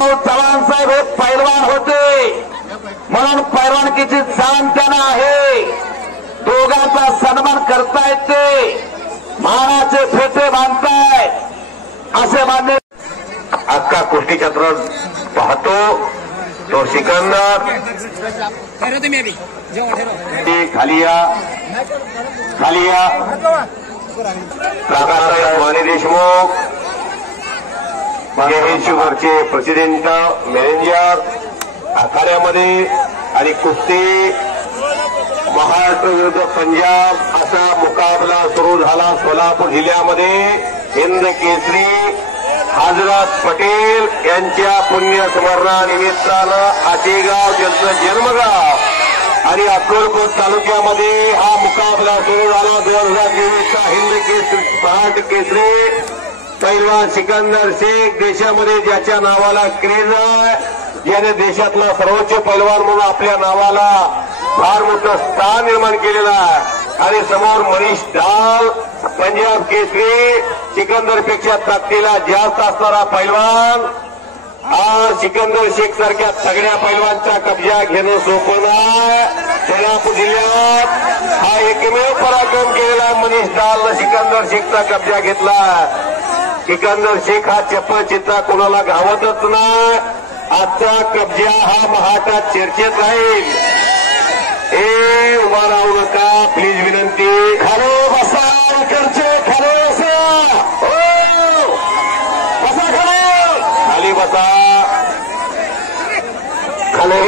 चव्हाण साहेब हे पैलवान होते म्हणून पैलवानकीची जाण त्यांना आहे. दोघांचा सन्मान करतायत ते मानाचे फेटे बांधतायत असे मान्य. अख्खा कुस्तीक्षेत्र पाहतो तो सिकंदर खाली या माने देशमुख शुगरचे प्रेसिडेंट मॅनेजर आखाड्यामध्ये आणि कुस्ती महाराष्ट्र विरुद्ध पंजाब असा मुकाबला सुरू झाला. सोलापूर जिल्ह्यामध्ये हिंद केसरी हजरत पटेल यांच्या पुण्यस्मरणानिमित्तानं आटेगाव त्यांचं जन्मगाव आणि अक्कलकोट तालुक्यामध्ये हा मुकाबला सुरू झाला. 2023चा हिंद केसरी पहाट केसरी पैलवान सिकंदर शेख देशामध्ये ज्याच्या नावाला क्रेज आहे, ज्याने देशातला सर्वोच्च पैलवान म्हणून आपल्या नावाला फार मोठं स्थान निर्माण केलेलं आहे. आणि समोर मनीष डाल पंजाब केसरी सिकंदरपेक्षा ताकदीला जास्त असणारा पैलवान. आज सिकंदर शेख सारख्या सगळ्या पैलवानचा कब्जा घेणं सोपं नाही. सोलापूर जिल्ह्यात हा एकमेव पराक्रम केलेला मनीष डालनं सिकंदर शेखचा कब्जा घेतला. सिकंदर शेख हा चप्पल चित्ता कोणाला घावतच नाही. आजचा कब्जा हा महाटात चर्चेत राहील. उभा राहू नका प्लीज विनंती. खाली बसा इकडचे खाली बसा. हो बसा खाली बसा खाली.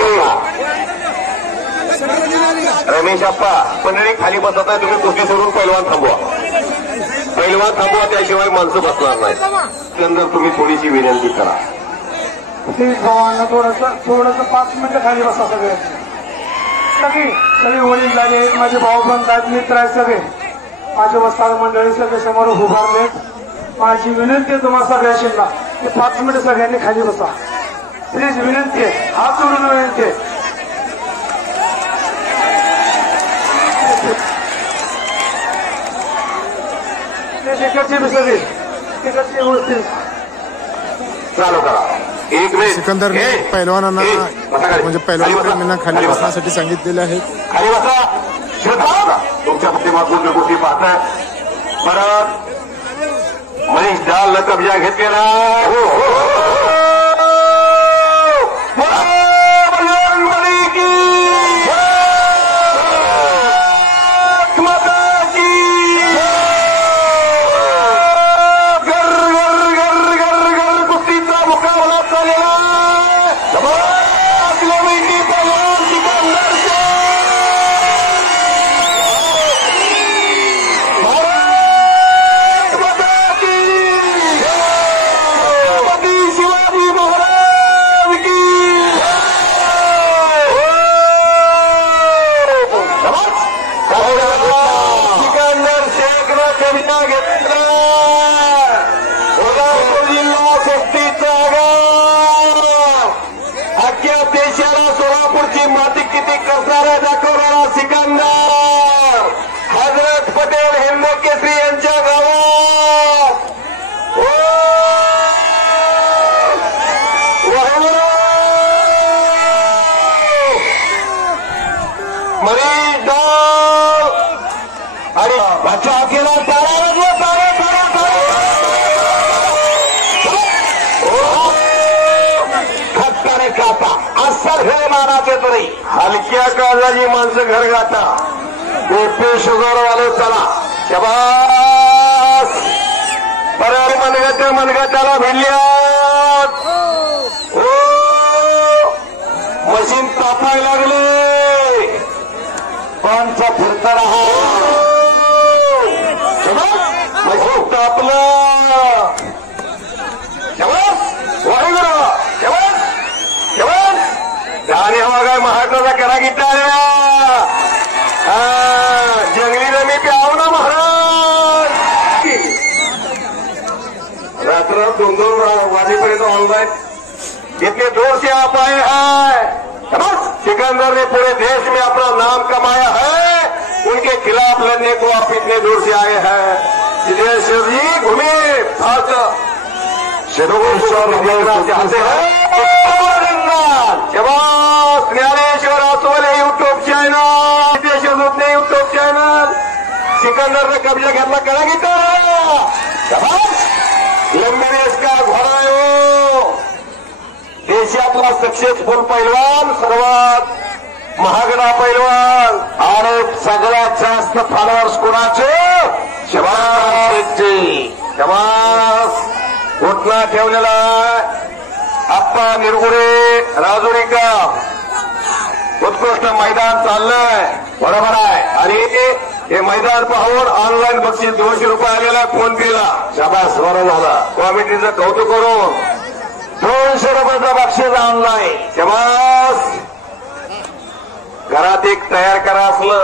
रमेश अप्पा मंडळी खाली बसत आहे. तुम्ही कुस्ती सोडून पैलवान थांबवा. पैलवान थांबवा त्याशिवाय माणसं बसणार नाही. त्यानंतर तुम्ही थोडीशी विनंती करा. थोडंसं 5 मिनिटं खाली बसा. सगळे वडील झाले माझे भाऊ बंद आहेत मित्र आहेत सगळे माझे वस्ताद मंडळी सगळे समोर उभारले. माझी विनंती आहे तुम्हाला सगळ्यांना की 5 मिनिटं सगळ्यांनी खाली बसा प्लीज. विनंती आहे हात जोडून विनंती आहे. तिकडचे बी सगळे तिकडचे गोष्टी चालू करा. एक मिनिट. सिकंदर पैलवानांना म्हणजे पैलवान प्रेमींना खाली बसण्यासाठी सांगितलेले आहेत. खाली बसा. श्रद्धा तुमच्या माध्यमातून गोष्टी पाहताय. परत मनीष डालनं कब्जा घेतलेला. सोलापूरची माती किती करणारा दाखवणारा सिकंदर हजरत पटेल हिंद केसरी यांच्या गावात मरीज डाल आणि बचाव केला. तारा काटा अस्सल हे मानाचे तरी हलक्या काळजाची माणसं घर गाठा. बीपी शुगरवाले चला शबास. बऱ्याच मनगटाला भिडल्यात. मशीन तापायला लागले. पंच फिरत राहा. मशीन तापलं. शबास वाढू आणि हवा काय महाराष्ट्राचा करा घेतला. जंगली जमी प्याव ना महाराज. रात्र 2-2 वाजेपर्यंत ऑनलाइन इतने दूर से आप आए हैं. सिकंदर ने पूरे देश में अपना नाम कमाया है. उनके खिलाफ लड़ने को आप इतने दूर से आए हैं. सिद्धेश्वर जी घूमे चाहते हैं घेतला करा घेतो एमबीबीएस का घोडा हो देशातला सक्सेसफुल पैलवान सर्वात महागडा पैलवान आणि सगळ्यात जास्त फॉलोअर्स कोणाचे शबास घोटना ठेवलेला आप्पा निरगुडे राजुरीका उत्कृष्ट मैदान चाललंय बरोबर आहे आणि हे मैदान पाहून ऑनलाईन बक्षीस 200 रुपये आलेला फोन पेला शाबास बरं झाला कॉमिटीचं कौतुक करून 200 रुपयाचं बक्षीस ऑनलाईन शाबास घरात एक तयार करा असलं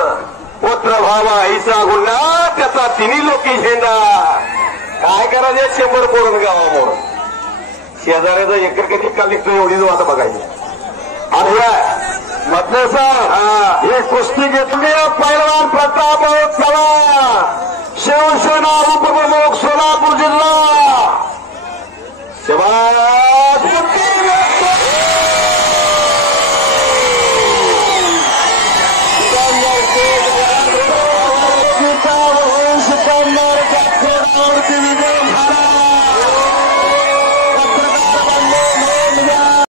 पुत्र भावा आईचा गुन्हा त्याचा तिन्ही लोकी झेंडा काय करायचे 100 करून गावामोर शेजाऱ्याचा एकर किती काल निघतो एवढी आता बघायची आणि म्हटलं सर हे कुस्ती घेतली पैलवान प्रताप चव्हाण शिवसेना उपप्रमुख सोलापूर जिल्हा शबास सिकंदर